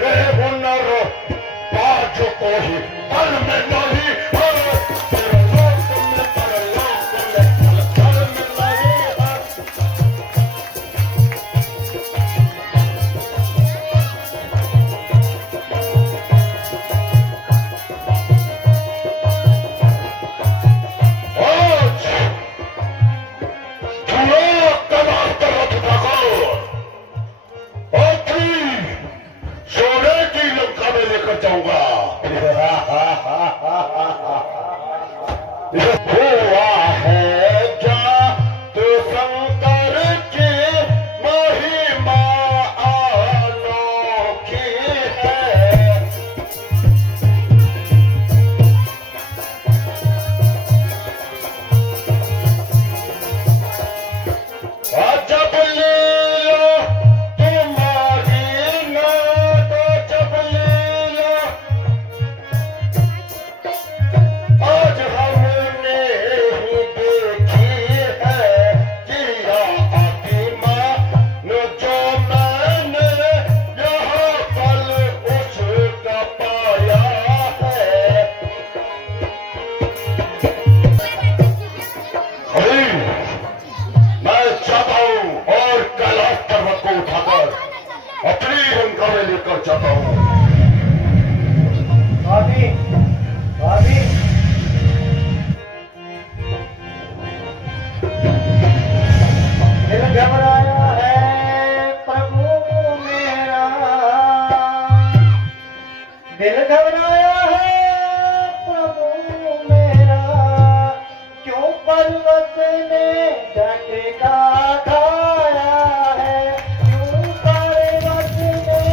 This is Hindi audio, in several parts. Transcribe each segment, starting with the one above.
रे हुनर बाज को ही पल में नहीं है, तेरे लोक में परलोक में पल में नहीं है। आज धुआं कमा तरफ भगो सोने की लंका में लेकर जाऊंगा। हुआ है क्या तो शंकर की महिमा अनोखी है। जब लीला तुम्हारी ना तो जब लीला आज हमने ही देखी है, जिया आतिमा न जो मैंने यहाँ पल उसका पाया है। मैं चाहता हूँ और कैलाश पर्वत को उठाकर अपनी लंका में लेकर जाता हूँ। भाभी, भाभी, दिल घबराया है प्रभु मेरा, दिल घबराया है प्रभु मेरा, क्यों पर्वत ने झटका खाया है, क्यों पर्वत ने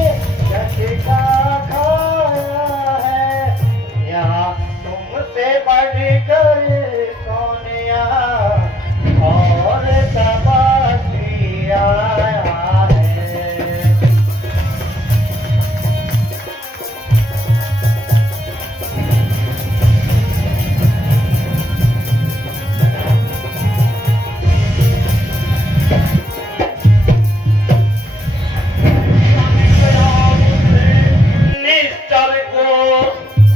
झटका खाया है। यहाँ तुमसे बढ़कर कौन यहाँ और तपस्वी आया है। निश्चर को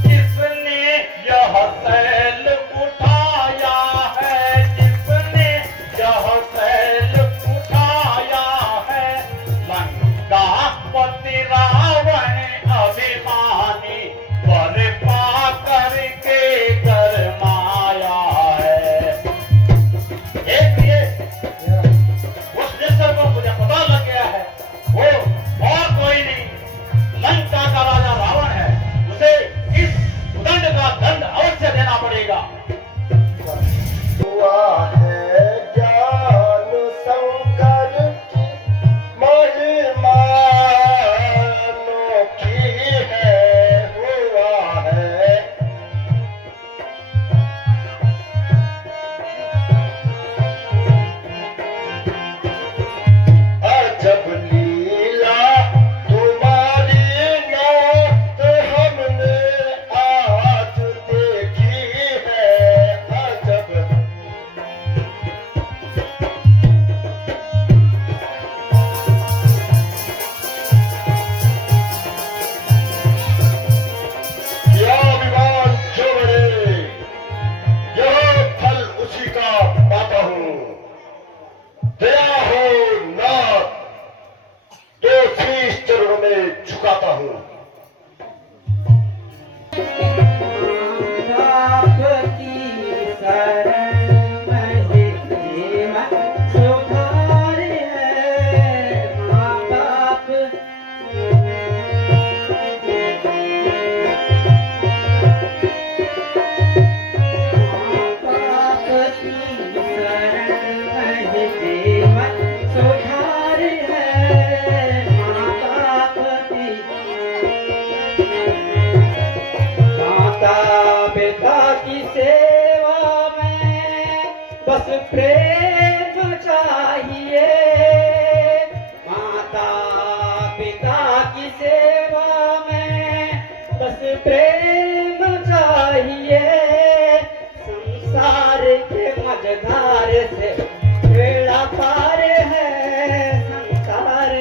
किसने यह सैल उठाया है, जिसने यह सैल उठाया है। लंकापति रावण अभिमानी वर पा करके गरमाया है। एक ये उस निश्चर को मुझे पता लग गया है, वो और कोई नहीं, लंका का राजा रावण है। उसे इस उदंड का दंड अवश्य देना पड़ेगा। हुआ है ज्ञान शंकर की महिमा अनोखी है। हुआ है अजब लीला तुम्हारी नाथ हमने आज देखी है। अजब क्या विमान जो बने, यह फल उसी का पाता हूँ। दया हो नाथ तो शीश चरणों में झुकाता हूँ। बस प्रेम चाहिए, माता पिता की सेवा में बस प्रेम चाहिए। संसार के मझधार से बेड़ा पार है संसार।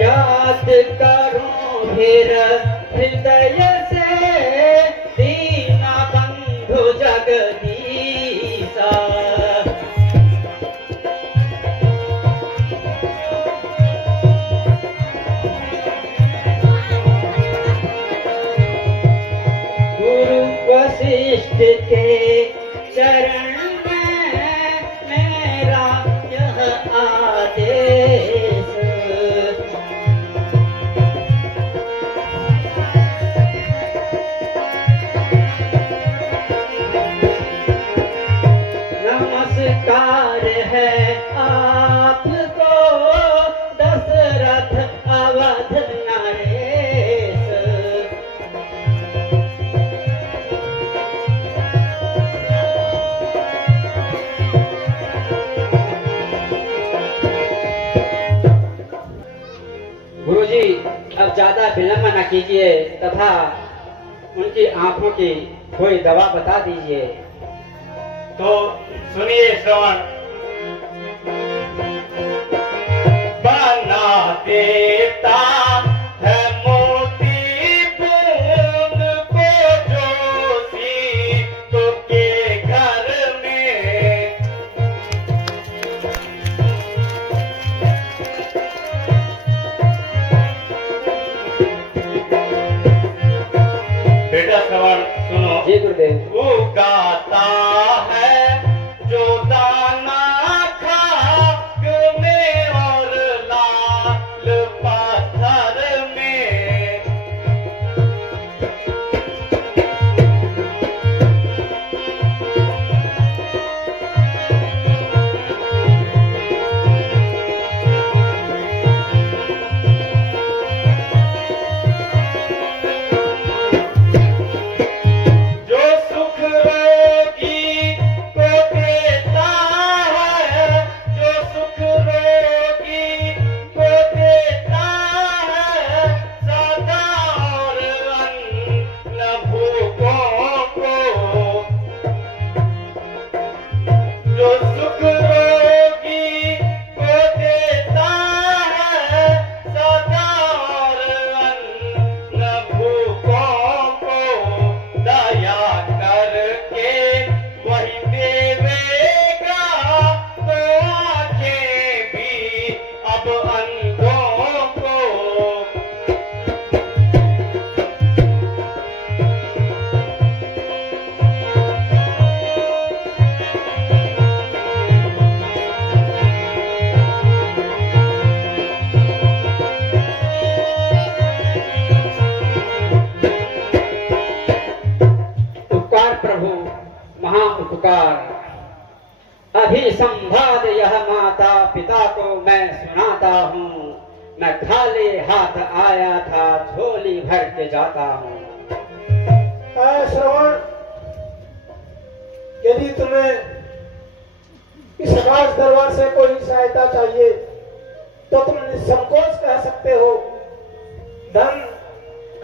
याद करूं फिर हृदय से दीन बंधु जगदीशा। गुरु वशिष्ठ के चरण में मेरा यह आदेश। नमस्कार है आपको दशरथ अवध नरेश। गुरुजी, अब ज्यादा विलंब न कीजिए तथा उनकी आंखों की कोई दवा बता दीजिए। तो सुनिए श्रवण। बना देता है मोती बूंद को जोशी तो के घर में। बेटा श्रवण सुनो। जी गुरुदेव। उगाता है जो दाना खाक में और लाल पत्थर में। जो सुख रोगी को देता है, जो सुख रोगी को देता है, सदा और अन्न भूखों को। जो सुख रोगी को देता है, सदा और अन्न भूखों को। दया करके वही देवेगा तो आंखें भी अब अंधों को। उपकार प्रभु महा उपकार। अभी संवाद यह माता पिता को मैं सुनाता हूँ। मैं खाली हाथ आया था, झोली भर के जाता हूँ। श्रवण, यदि तुम्हें इस राज दरबार से कोई सहायता चाहिए तो तुम निसंकोच कह सकते हो। धन,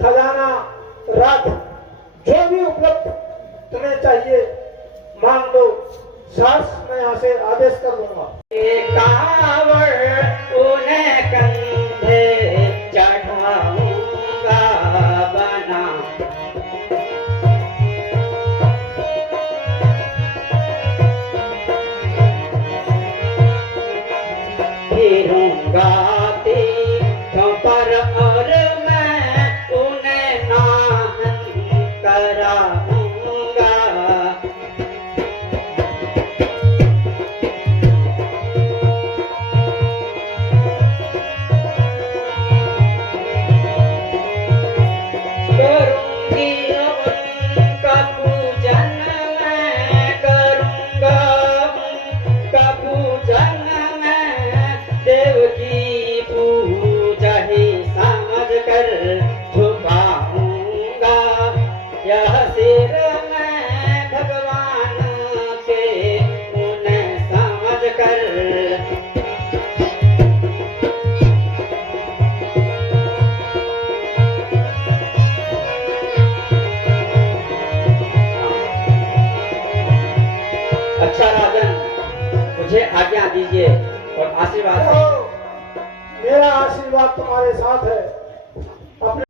खजाना, रथ जो भी उपलब्ध तुम्हें चाहिए मांग लो। सास मैं यहाँ से आदेश कर दूंगा। कावड़ उन्हें कंधे चढ़ाऊंगा बना। फिरूंगा तीर्थों पर और मैं उन्हें नाहन कराऊंगा। करूंगी उनका पूजन मैं, करूंगा उनका पूजन मैं। देवकी अच्छा राजन, मुझे आज्ञा दीजिए और आशीर्वाद दीजिए। देखो, मेरा आशीर्वाद तुम्हारे साथ है। अपने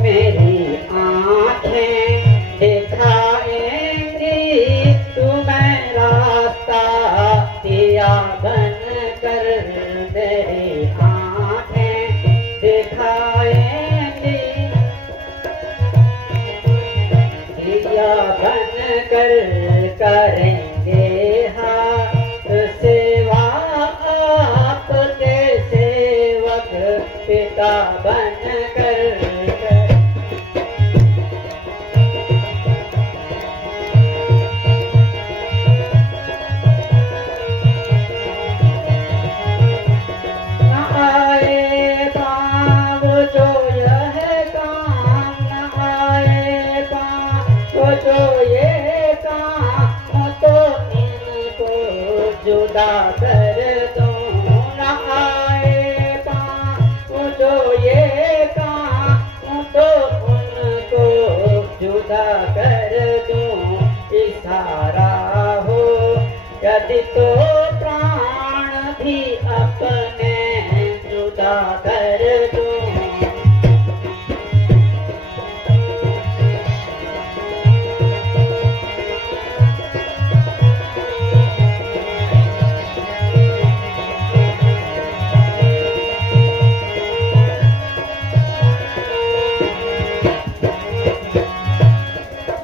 मेरी आँखें दिखाएंगी तुम्हें रास्ता, दिया बन कर। मेरी आँखें दिखाएंगी दिया बन कर, करेंगे हाथ सेवा आपके सेवक, पिता बन कर। न आए पाँव जो यह काम, न आए पाँव जो ये काम, तो इनको जुदा कर दूं। न आए पाँव जो ये काम, तो उनको जुदा कर दूं। इशारा हो यदि तो प्राण भी अपने जुदा कर दूं।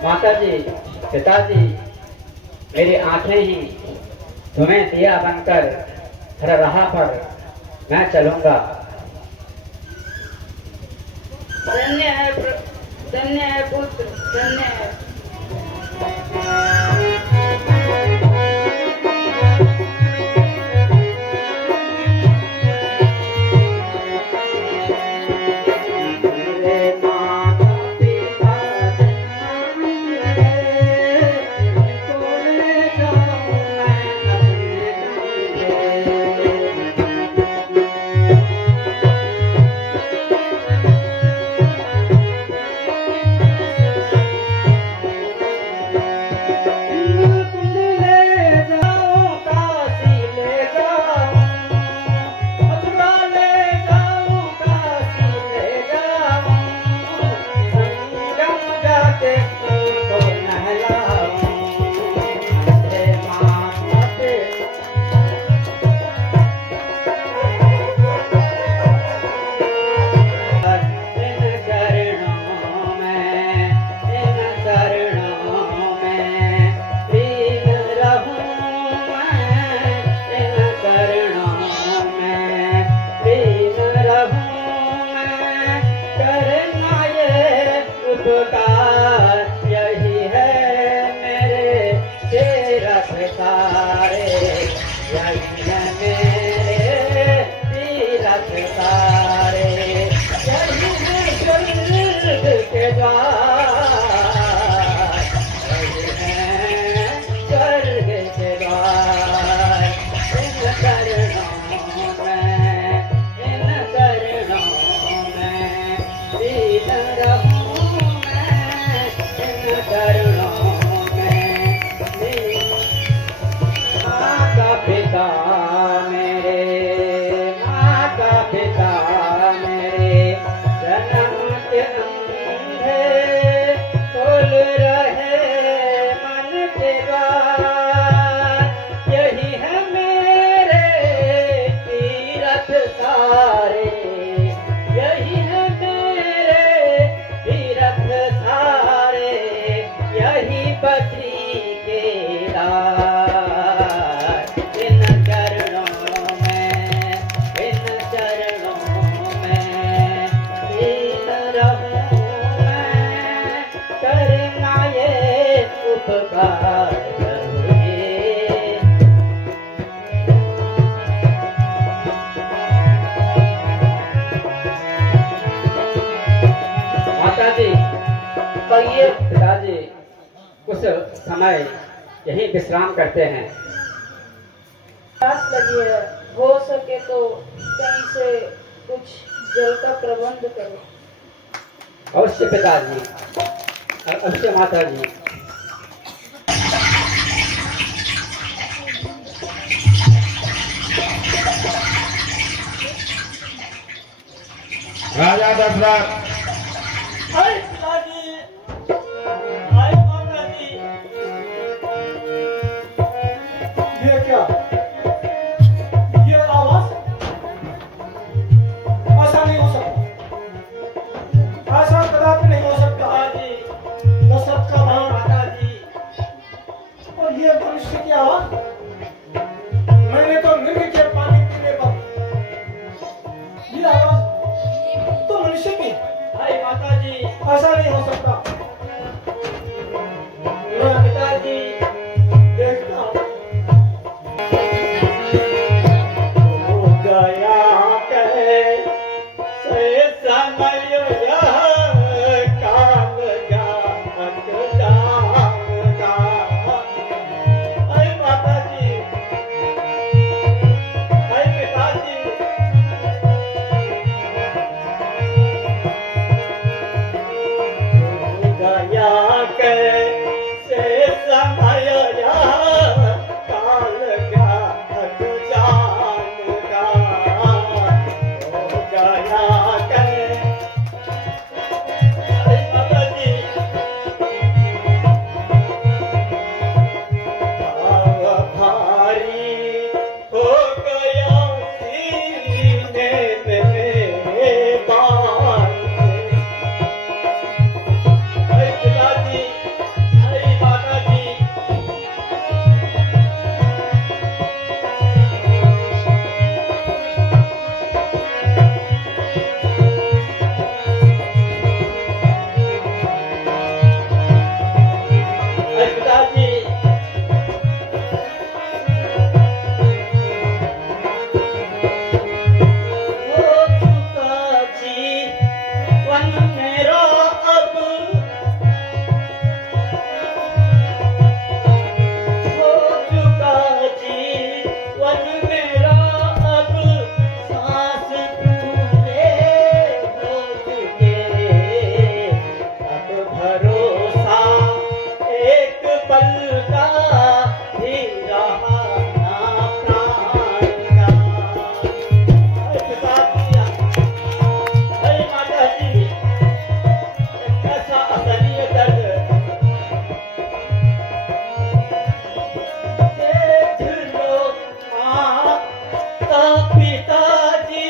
माताजी, पिताजी, मेरी आंखें ही तुम्हें दिया बनकर हर राह पर मैं चलूंगा। धन्य है धन्य है पुत्र, धन्य है। यही है मेरे तीरथ सारे, यही है मेरे तीरथ सारे, यही है स्वर्ग के द्वार, यही है स्वर्ग के द्वार। इन चरणों में, इन चरणों में दीन रहूं मैं, इन चरणों में। माता पिता मेरे, माता पिता मेरे, जन्म के अंधे खोल रहे मन के द्वार, यही है मेरे तीरथ सारे, यही है मेरे तीरथ सारे, यही बद्री केदार। इन चरणों में, इन चरणों में दीन रहूं मैं, करना ये उपकार करोगे। माताजी, कहिए पिताजी, कुछ समय यही विश्राम करते हैं। प्यास लगी है, हो सके तो कहीं से कुछ जल का प्रबंध करो। अवश्य पिताजी, अवश्य माता जी। राजा दशरथ, हाय पिताजी, हाय माता जी। ये क्या? ये आवाज? ऐसा नहीं हो सकता, ऐसा कदापि नहीं हो सकता। पिताजी, दशरथ का भाव माता जी, और ये मनुष्य की आवाज। मैंने तो निर्मित के पानी पीने पर ये आवाज तो मनुष्य की। हाय माता जी, ऐसा नहीं हो सकता। पिताजी, देखता हूं। हो गया कैसे समय यह काल ज्ञात जानता। हाय माता जी, हाय पिताजी, हो गया कैसे समय यह काल ज्ञात जानता। हो गया कैसे, हाय माता जी, भारी हो गया सीने में बांध। हाय पिताजी, हाय माता जी, हाय पिताजी, हो चुका जीवन मेरा अब, हो चुका जीवन मेरा अब, सांस पूरे हो चुके। अब भरोसा एक पल का भी रहा ना प्राण का। हाय पिताजी, हाय माता जी, कैसा असली दर्द। देख लो माता पिताजी,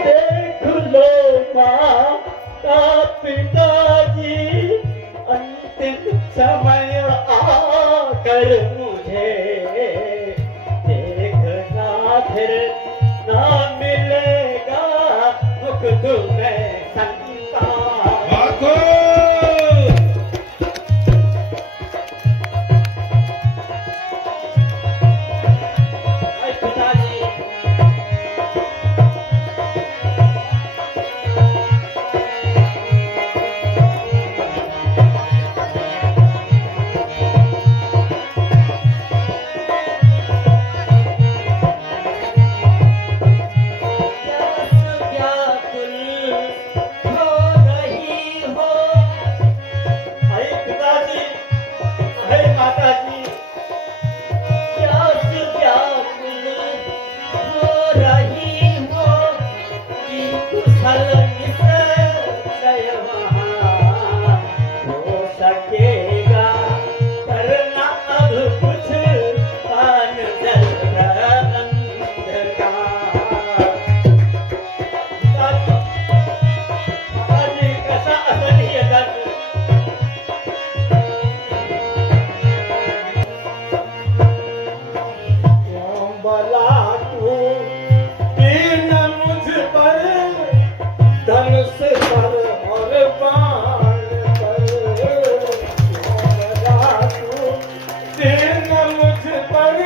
देख लो माता पिताजी, अंतिम समय आकर मुझे देखना फिर ना मिलेगा मुख तुम्हें संतान। बाको, हाय पिताजी, व्याकुल हो रही हो। हाय पिताजी, हाय माता जी, प्यास व्याकुल हो रही हो कि कुशल निश्चय वहाँ हो सकेगा करना अब कुछ पान जल प्रबंध का। पिताजी, कैसा असली है दर्द। क्यों भला तू दीन मुझ पर, धनुष पर और बाण पर। क्यों भला तू दीन मुझ पर,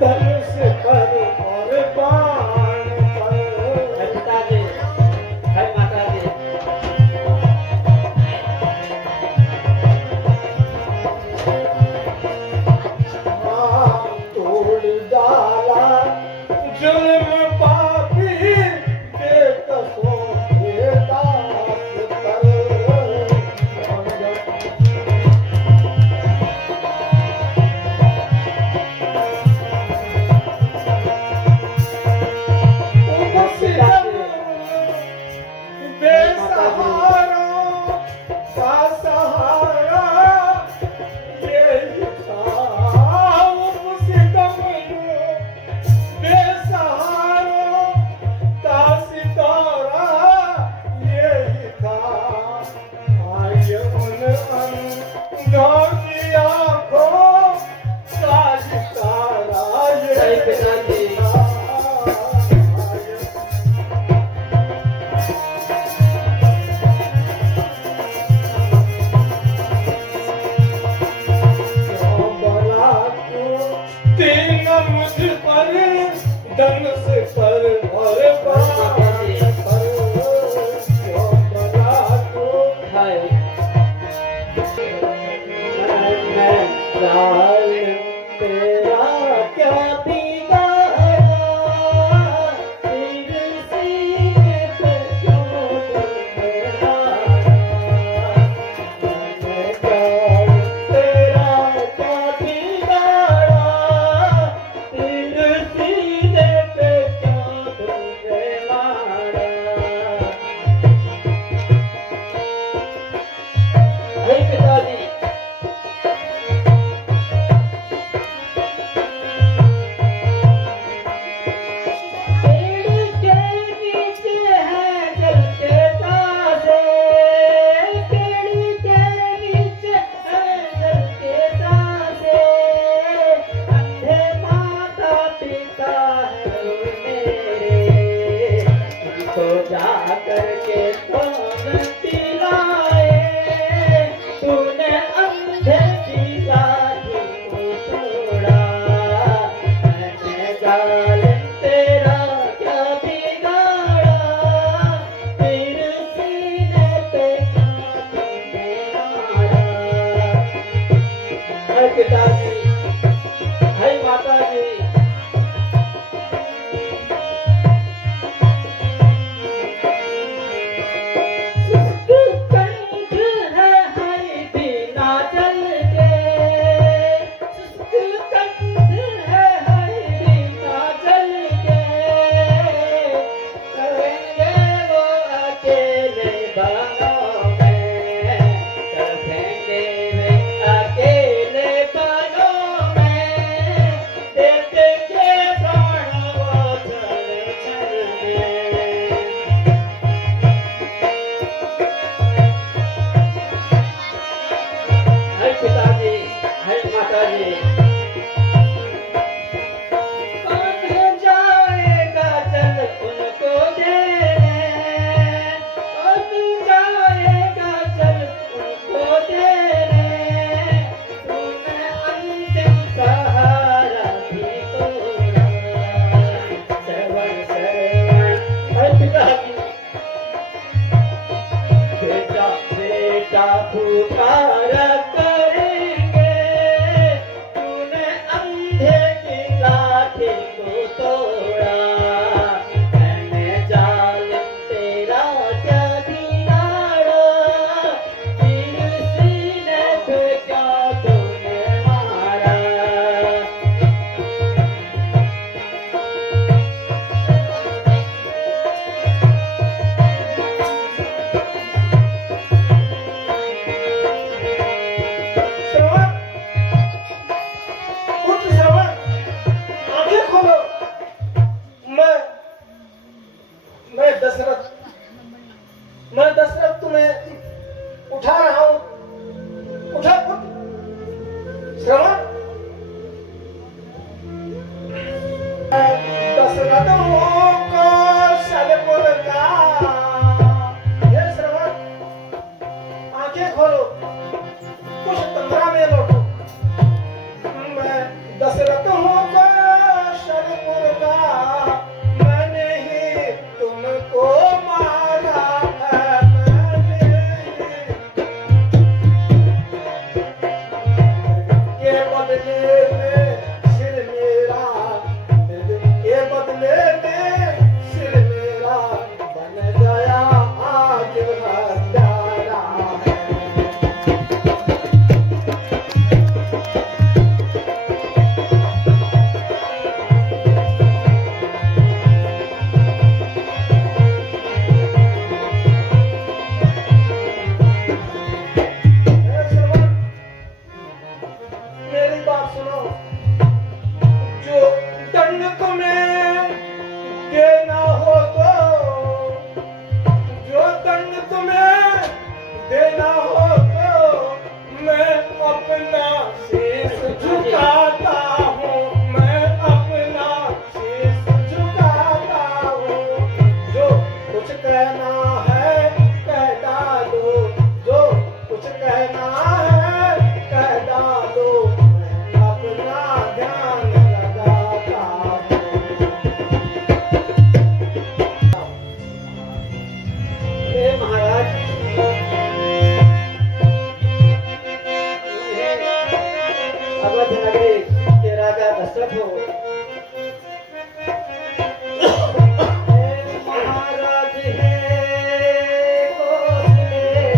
धनुष पर और बाण पर। हाय पिताजी, हाय माता जी, नहीं पिताजी। क्यों बोला तू तीन मुझ पर धनुष पर और बाण पर, क्यों बोला तू हाय लाल तेरा क्या बिगाड़ा, तीर सीने पे क्यों मेरा, मैंने लाल तेरा क्या बिगाड़ा, तीर सीने पे क्यों तुमने मारा। हे पिताजी। पेड़ के नीचे है जल के तारे, पेड़ के नीचे है जल के तारे, अंधे माता पिता है मेरे, उनको जा करके कौन पिलाए, तूने अंधे की लाठी को तोड़ा, मैंने जालिम तेरा क्या बिगाड़ा, तीर सीने पे क्यों तुमने मारा। हाय पिताजी। हाय माताजी। कंठ है हरि बिना जल के, कंठ है हरि बिना जल के, करेंगे वो अकेले बनों में, करेंगे वे अकेले बनों में, दे देंगे प्राण वो क्षण क्षण में। हाय पिताजी। हाय माताजी। कौन जाएगा जल उनको देने, कौन जाएगा जल उनको देने, तूने अंतिम सहारा भी तोड़ा, श्रवण श्रवण। हाय पिताजी। बेटा बेटा पुकारा करेंगे, तूने अंधे की लाठी को तोड़ा, मैंने जालिम तेरा क्या बिगाड़ा, तीर सीने पे क्या तूने मारा। श्रवण, उठ श्रवण, आंखें खोलो। मैं दशरथ तुम्हें उठा रहा हूं, उठा उठ श्रवण। दशरथ को सलपुर का, हे श्रवण आंखें खोलो, कुछ तंद्रा में लौटो। मैं दशरथ हूँ को सलपुर का, मैंने ही तुमको मारा है, मैंने ही के बदले में सिर मेरा, के बदले में सिर मेरा बन गया आज हत्यारा है। दशरथ हो। महाराज है कौशलेश,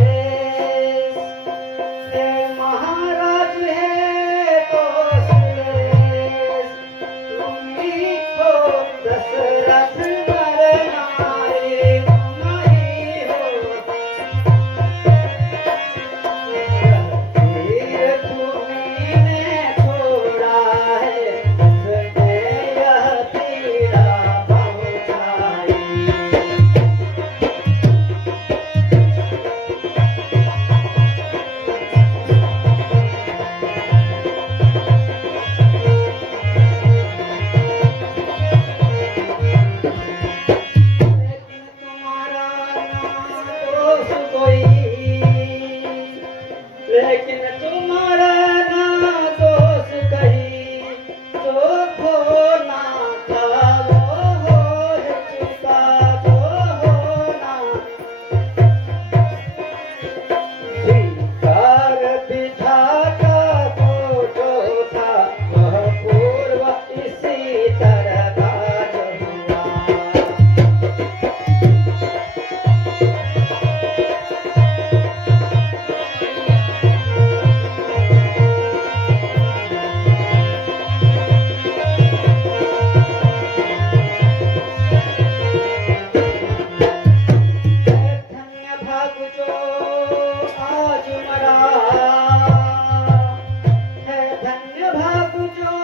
महाराज है कौशलेश, तुम्ही हो दशरथ नरनायक, तुम्ही हो तीर तुम्ही छोड़ा है, उसने यह पीड़ा पहुँचाई। लेकिन तुम्हारा ना दोष कोई, लेकिन तुम्हारा ना दोष कही, जो होना था वो हो चुका, जो होना स्वीकार विधाता को जो था, वह पूर्व इसी तरह काज हुआ। धन्य भाग जो आज मरा है, धन्य भाग जो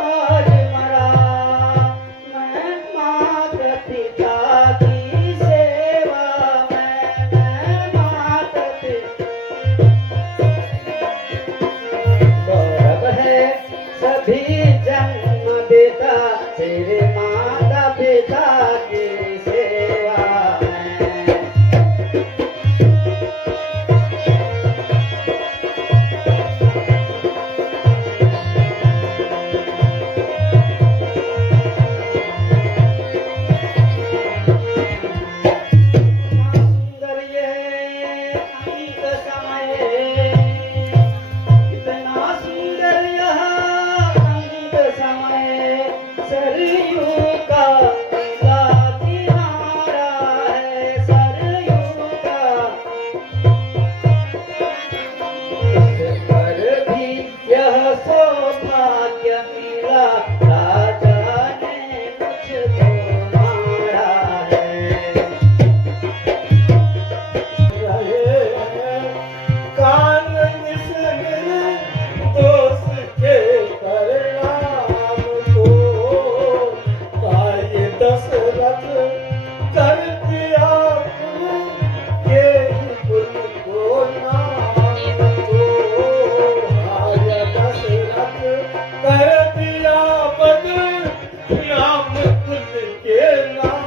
आज मरा, मैं माता पिता की सेवा में, मैं माता पिता गौरव है सभी जन्म देता, तेरे माता पिता की सेवा में। सुंदर ये अंत समय, इतना सुंदर यह अंत समय, सरयू का गंगा किनारा है, सरयू का। इस पर भी यह सौभाग्य मिला, राजा ने मुझको मारा है। कानन से मेरे दोस्त के परिणाम को, आए दशरथ कर दिया के कुल को नाम को, आए दशरथ कर दिया बदनाम कुल के नाम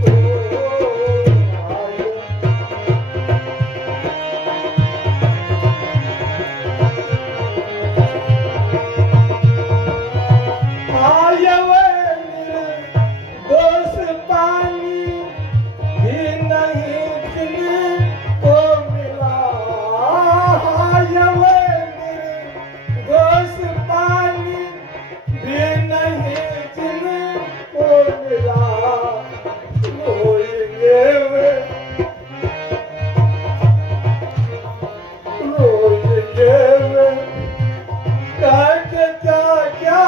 को, आए दोष पानी भी नहीं जिनको मिला, दोष पानी भी नहीं जिनको मिला, रोएंगे वे, रोएंगे वे, क्या क्या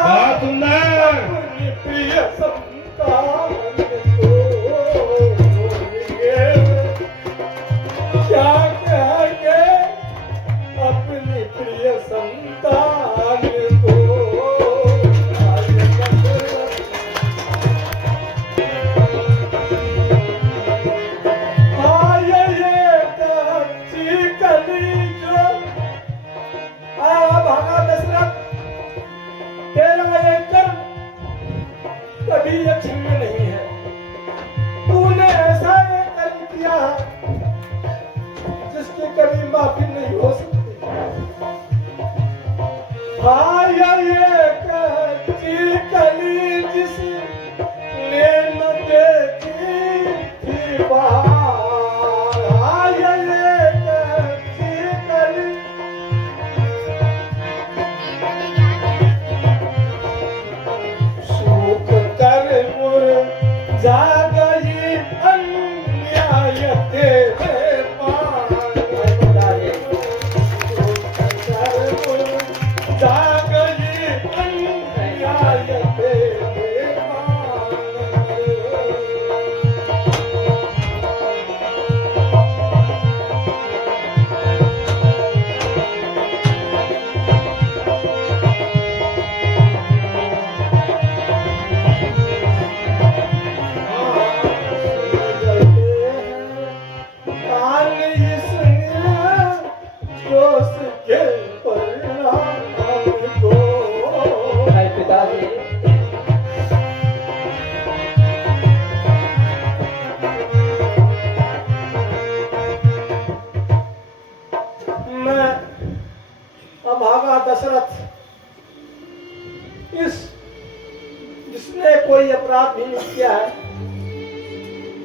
अपनी प्रिय संतान को रोएंगे, क्या कहेंगे अपनी प्रिय संतान को। आज दशरथ आए ये कच्ची कली जो, आया भागा दशरथ, तेरा ये कर्म कभी ये क्षम्य नहीं है। तूने ऐसा ये कर्म किया जिसकी कभी माफी नहीं हो सकती। आया ये कच्ची कली जिसने न देखी थी बहार, आया ये कच्ची कली पिताजी। मैं अभागा दशरथ इस जिसने कोई अपराध भी नहीं किया है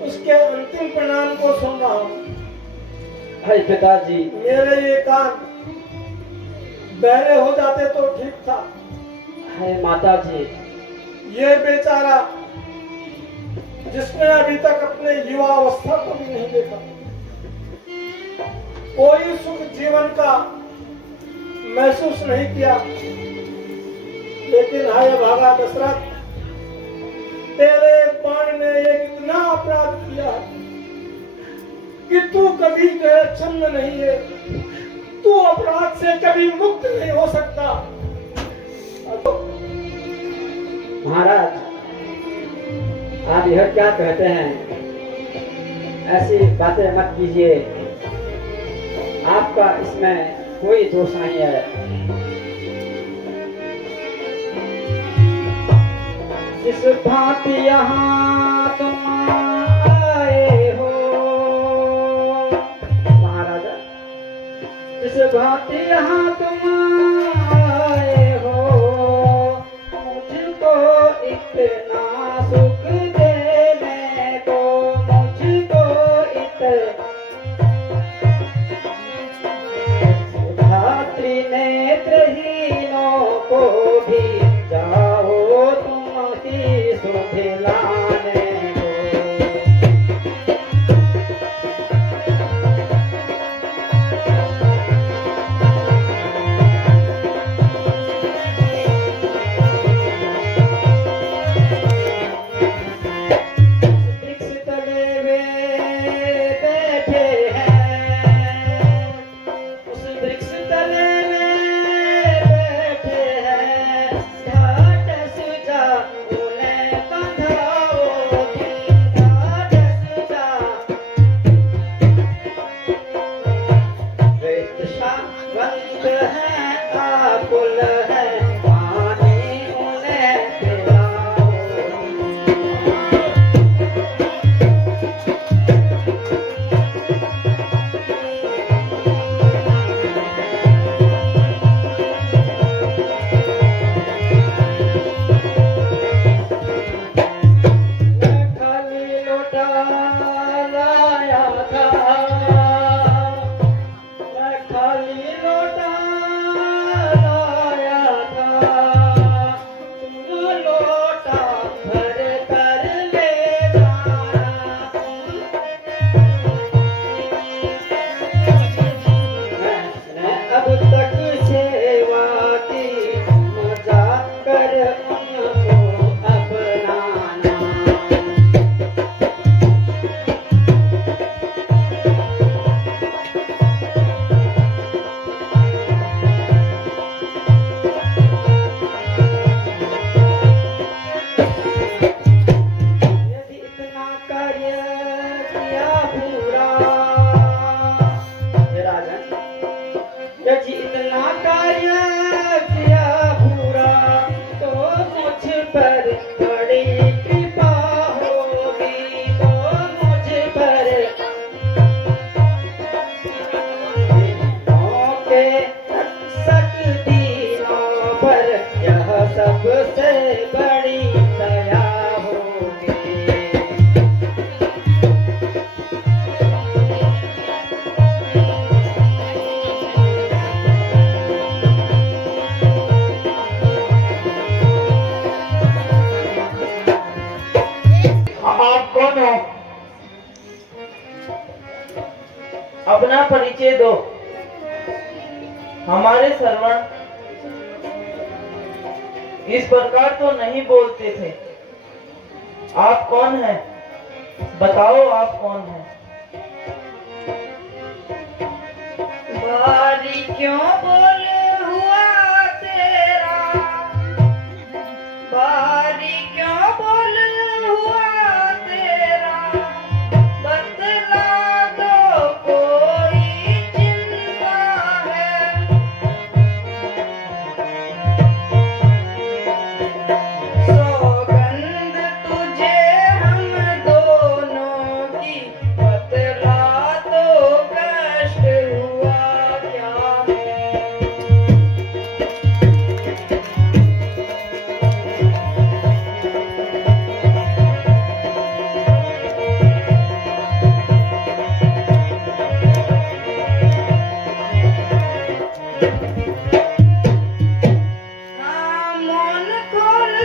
उसके अंतिम परिणाम को सुन रहा हूँ। है पिताजी। मेरे ये कान बहरे हो जाते तो ठीक था। है माता जी। ये बेचारा जिसने अभी तक अपने युवा अवस्था को भी नहीं देखा, कोई सुख जीवन का महसूस नहीं किया, लेकिन हाय भागा दशरथ, तेरे बाण ने एक इतना अपराध किया है कि तू कभी क्षण नहीं है, तू अपराध से कभी मुक्त नहीं हो सकता। महाराज, आप यह क्या कहते हैं? ऐसी बातें मत कीजिए, आपका इसमें कोई दोष नहीं है। जिस भांति यहाँ तुम आए हो महाराजा, जिस भांति यहाँ तुम आए हो, मुझको इतना सुख देने को, मुझको धात्री नेत्रहीनों को भी जाओ तुम की सुध लाने को। वृक्ष तले वे बैठे हैं, उस वृक्ष तले में बैठे हैं, घाट सुजा उन्हें बंधाओगी, घाट सुजा। वेदशावंत हैं, आकुल हैं, पानी उन्हें पिलाओगी। मैं खाली लोटा लाया था, मैं खाली लोटा लाया था, तुम लोटा भर कर ले जाना। मैंने अब तक सेवा की, मजा कर उनको अपनाना। यदि इतना कार्य किया पूरा, हे राजन, यदि इतना कार्य किया पूरा, तो मुझ पर बड़ी कृपा होगी, तो मुझ पर दीनों के रक्षक, दीनों पर यह सबसे बड़ी दया होगी। आप कौन हो? अपना परिचय दो। हमारे श्रवण इस प्रकार तो नहीं बोलते थे। आप कौन हैं? बताओ आप कौन हैं? बारी क्यों बोल हुआ तेरा, बारी क्यों बोल हुआ तेरा, बतला दो कोई चिंता है।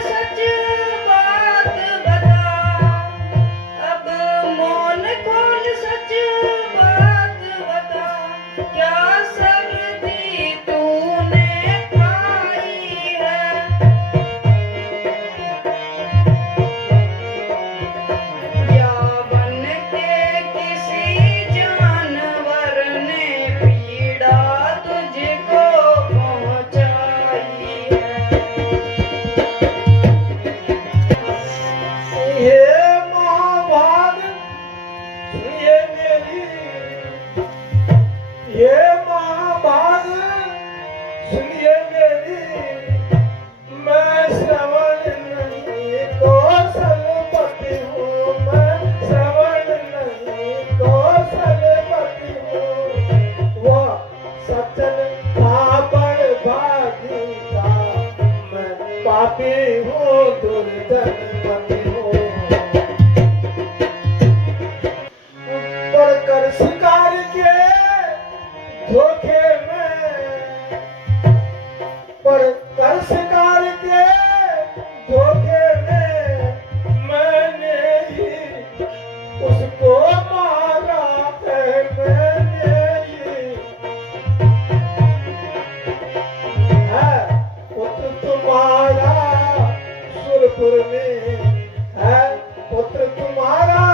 सच बात बता, अब मौन खोल सच बात बता, क्या सर्दी तूने खाई है? या बन के किसी जानवर ने पीड़ा तुझको पहुंचाई है? ये माँ भाग सुनिए मेरी, ये माँ भाग सुनिए मेरी, मैं श्रवण नहीं कौशलपति हूँ, मैं श्रवण नहीं कौशलपति हूँ। वह सज्जन था बड़भागी था, मैं पापी हूँ दुर्जनपति हूँ। पढ़कर शिकार के धोखे में, पढ़कर शिकार के धोखे में, मैंने ही उसको मारा है, मैंने ही है पुत्र तुम्हारा सुरपुर में है, पुत्र तुम्हारा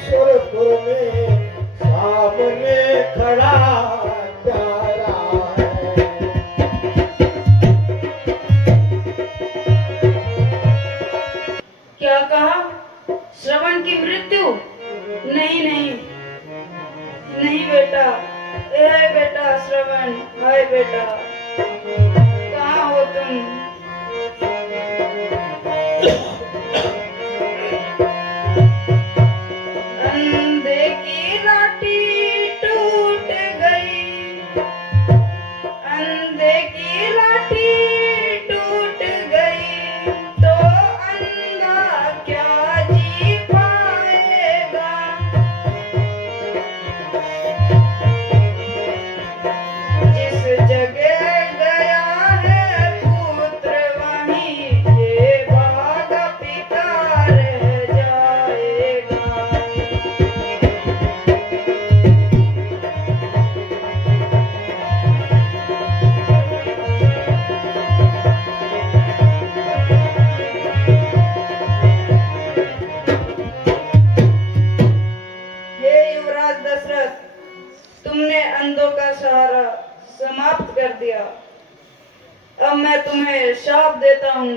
सुरपुर में सामने खड़ा प्यारा है। क्या कहा? श्रवण की मृत्यु? नहीं नहीं नहीं बेटा, हाय बेटा श्रवण, हाय बेटा, कहाँ हो तुम? अंधे की लाठी टूट गई, अंधे की लाठी टूट गई, तो अंधा क्या जी पाएगा? जिस जगह गया है पुत्र वहीं ये भागा पिता रह जाएगा। हे युवराज दशरथ, तुमने अंधों का सहारा समाप्त कर दिया। अब मैं तुम्हें शाप देता हूँ।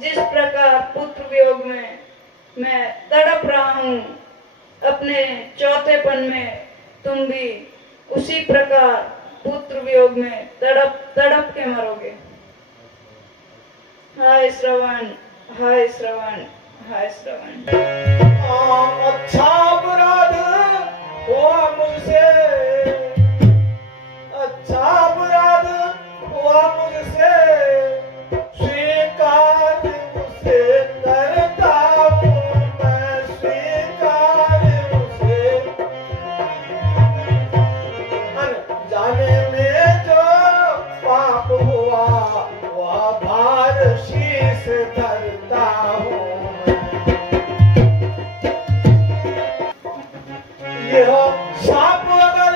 जिस प्रकार पुत्र वियोग में मैं तड़प रहा हूँ, अपने चौथेपन में तुम भी उसी प्रकार पुत्र वियोग में तड़प तड़प के मरोगे। हाय श्रवण, हाय श्रवण, हाय श्रवण। अच्छा अपराध हुआ मुझसे, अच्छा अपराध हुआ मुझसे, स्वीकार उसे करता हूँ मैं, स्वीकार उसे। अनजाने में जो पाप हुआ वह भार शीश धरता हूँ मैं। यह शाप अगर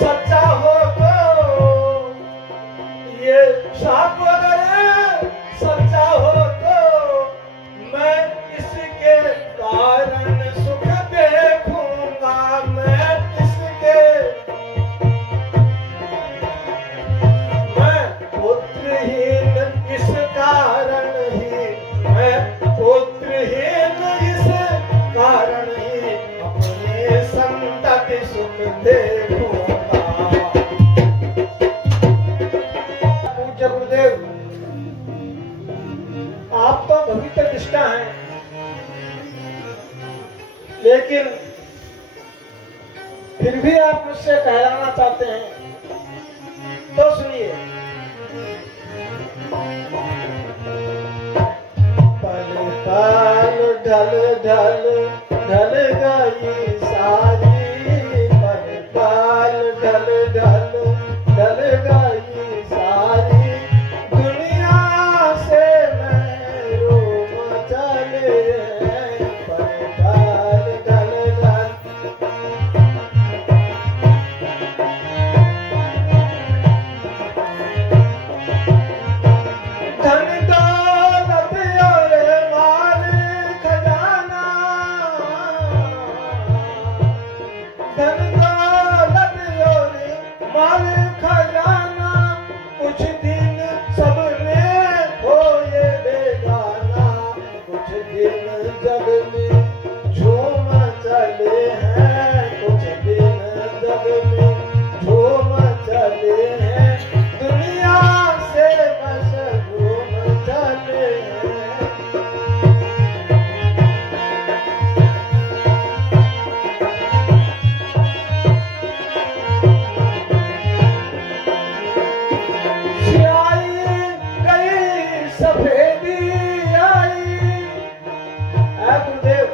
सच्चा हो तो, ये शाप अगर सच्चा हो तो, मैं इसके कारण सुख देखूंगा, मैं इसके, मैं पुत्रहीन इस कारण ही, मैं पुत्रहीन इस कारण ही अपने संतति सुख देखूंगा। पूज्य गुरुदेव, आप तो पवित्र निष्ठा हैं, लेकिन फिर भी आप मुझसे कहलाना चाहते हैं, तो सुनिए। पल पल ढल ढल ढल गई सारी, पल पल ढल ढल ढल गई सारी, दुनिया से मैं दिन जग में झूम चले हैं, कुछ दिन जग में झूम चले हैं, दुनिया से बस झूम चले हैं। सियाई गई सफेदी आई। गुरुदेव,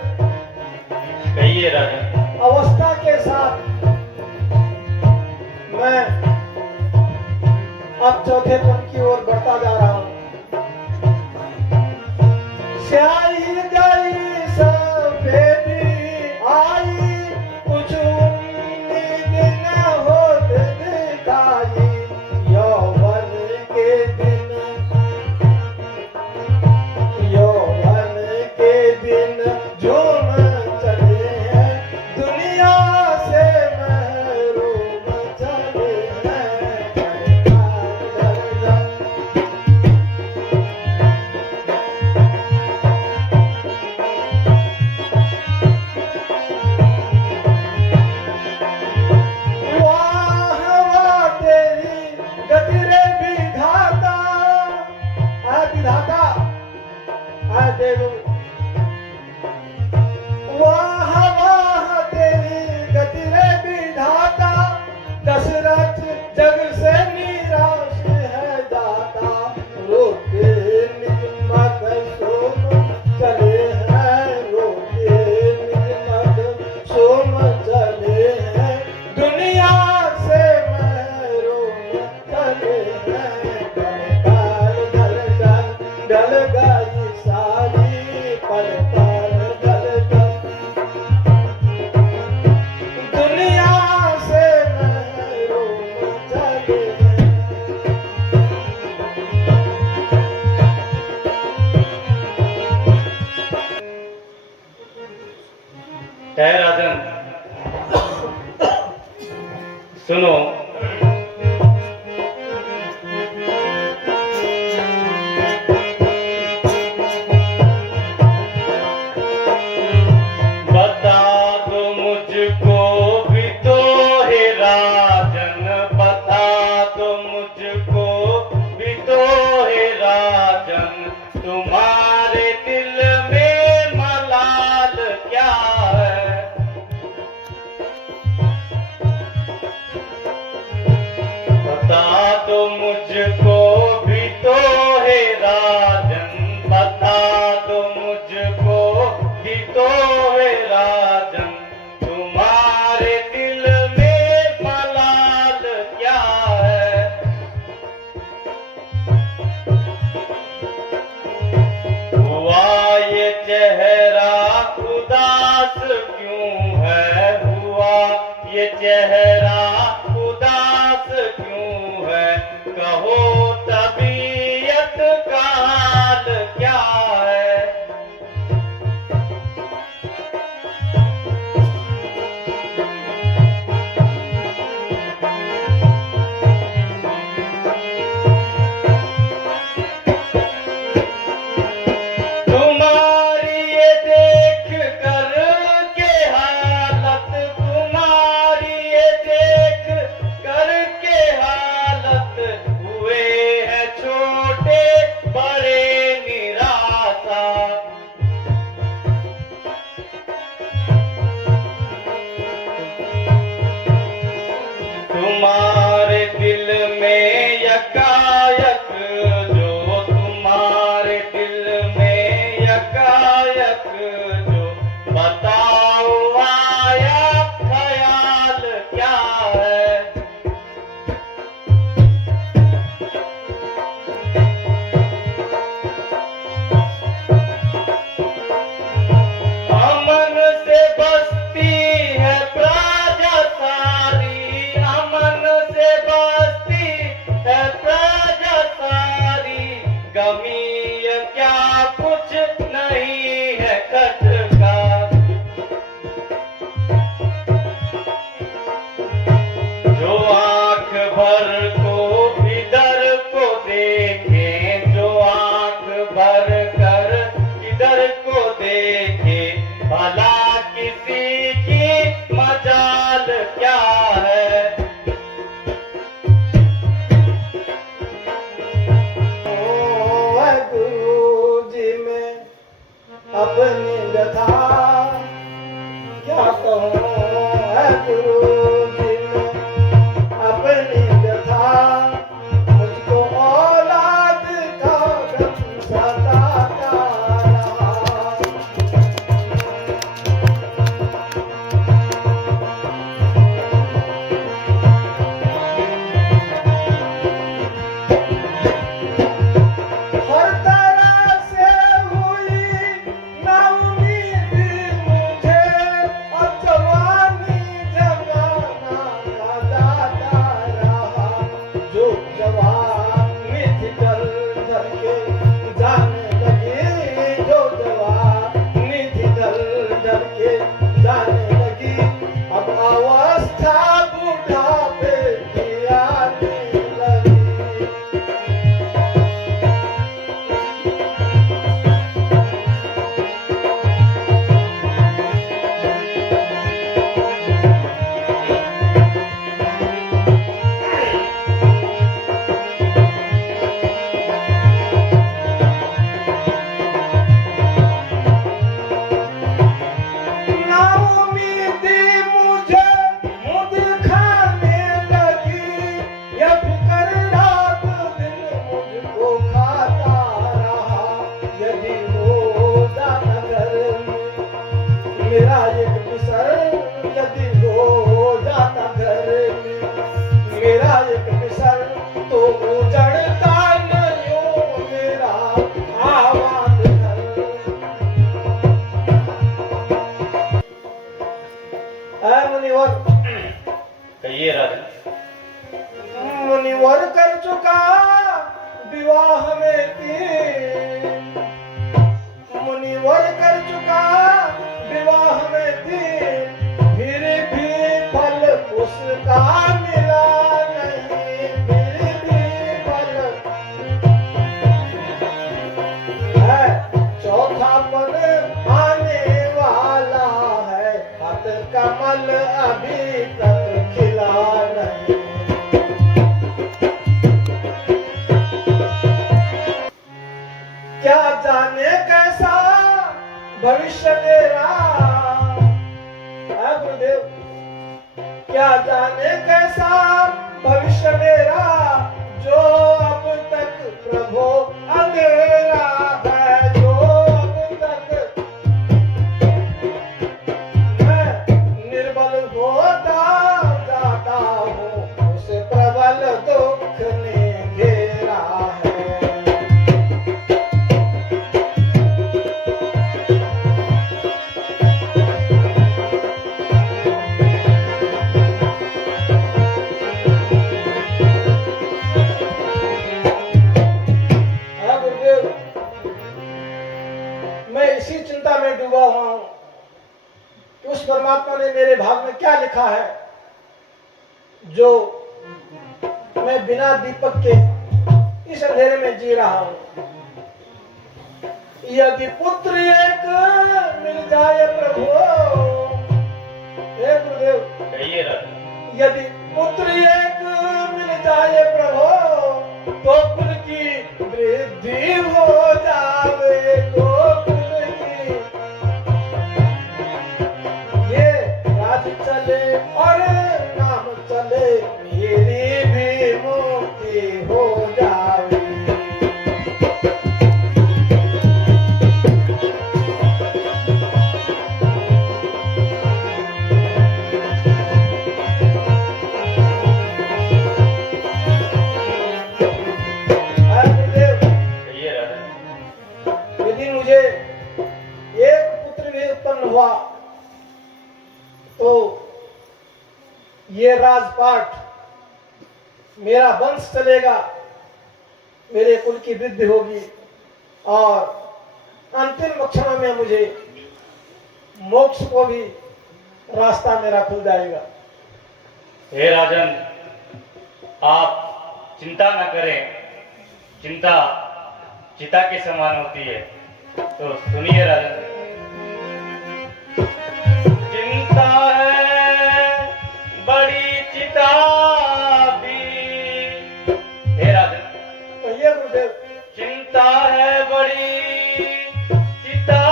कहिए राजा। अवस्था के साथ मैं अब चौथे पद की ओर बढ़ता जा रहा हूं। स्याही गई सफेदी आई, कुछ उम्मीद न होत दिखाई, यौवन के दिन, यौवन के दिन झूम चले हैं, दुनिया से महरूम चले हैं। वाह वाह तेरी गति रे विधाता, आ विधाता, आ देव। वाह वाह तेरी गति रे विधाता, दशरथ जग से निराश है जाता, रोके निज मत सोम चले हैं, रोके निज मत सोम चले हैं, दुनिया से महरूम चले हैं। ढल गई सारी पल पर ढल गई, दुनिया से महरूम चले हैं। है राजन, सुनो। बता दो मुझको भी तो हे राजन, बता दो मुझको भी तो हे राजन, तुम्हारे दिल में मलाल क्या है? बता दो मुझको भी तो हे राजन, बता दो मुझको भी तो हे राजन, तुम्हारे दिल में मलाल क्या है? हुआ ये चेहरा उदास क्यों है? हुआ ये चेहरा उदास क्यों है? कहो तबीयत का हाल क्या है? तुम्हारी ये देख कर के हालत, तुम्हारी ये देख कर के हालत, हुए हैं छोटे बड़े निराशा। तुम्हारे दिल में यकायक जो, तुम्हारे दिल में यकायक जो, बताओ आया ख्याल क्या है? अमन से बसती है प्रजा सारी, अमन से बसती है प्रजा सारी, गमी क्या कुछ नहीं है खटका। जो आंख भर को इधर को देखे, जो आंख भर कर इधर को अपनी व्यथा क्या कहूँ है गुरु जी ने अपनी व्यथा मुझको औलाद का गम सताता रहा। हर तरह से हुई नाउम्मीद मुझे, अब जवानी जमाना का जाता रहा। जो जवानी थी ढल ढल के जाने लगी, जो जवानी थी ढल ढल के जाने लगी, अब अवस्था बुढ़ापे की आने लगी। नाउम्मीदी मुझे मुद खाने लगी, ये फिक्र रात दिन मुझको खाता रहा। यदि रोजाना घर में मेरा एक बिसर, यदि रोजाना घर में मेरा एक बिसर, तो उजड़ता नहीं मेरा आबाद घर। ऐ मुनिवर, कहिए राजन। मुनिवर कर चुका विवाह में तीन, मुनिवर कर चुका विवाह में तीन, फिर भी फल उसका मिला नहीं, फिर भी फल है। चौथा पद आने वाला है, हाथ कमल अभी तक खिला नहीं। क्या जाने कैसा भविष्य मेरा है गुरुदेव, क्या जाने कैसा भविष्य मेरा, जो अब तक प्रभु अंधेरा है, जो अब तक मैं निर्बल होता जाता हूँ, उस प्रबल दुख ने घेरा है। हाँ गुरुदेव, मैं इसी चिंता में डूबा हुआ हूं कि उस परमात्मा ने मेरे भाग में क्या लिखा है, जो मैं बिना दीपक के इस अंधेरे में जी रहा हूं। यदि पुत्र एक मिल जाए प्रभु, हे गुरुदेव, कहिए राजन। यदि पुत्र एक मिल जाए प्रभु, तो कुल की वृद्धि हो जावे, तो कुल की ये राज चले और नाम चले, मेरी भी मुक्ति हो जावे। हाँ गुरुदेव, कहिए राजन। यदि मुझे एक पुत्र भी उत्पन्न हुआ, तो ये राजपाट, मेरा वंश चलेगा, मेरे कुल की वृद्धि होगी, और अंतिम क्षण में मुझे मोक्ष को भी रास्ता मेरा खुल जाएगा। हे राजन, आप चिंता न करें, चिंता चिता के समान होती है। तो सुनिए राजन। चिंता है बड़ी चिता भी, हे राजन, तो ये गुरुदेव, चिंता है बड़ी चिता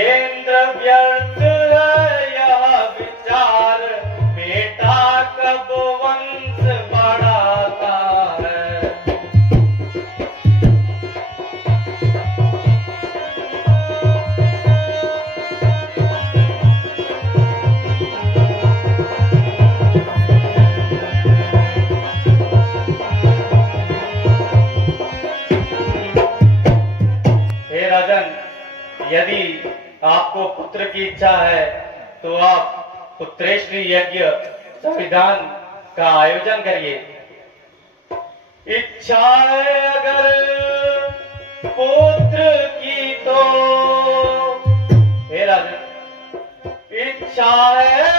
महेंद्र व्यर्थ है यह विचार, बेटा कब वंश बढ़ाता है। हे राजन, यदि आपको पुत्र की इच्छा है तो आप पुत्रेष्टि यज्ञ संविधान का आयोजन करिए। इच्छा है अगर पुत्र की तो, हे राजन, इच्छा है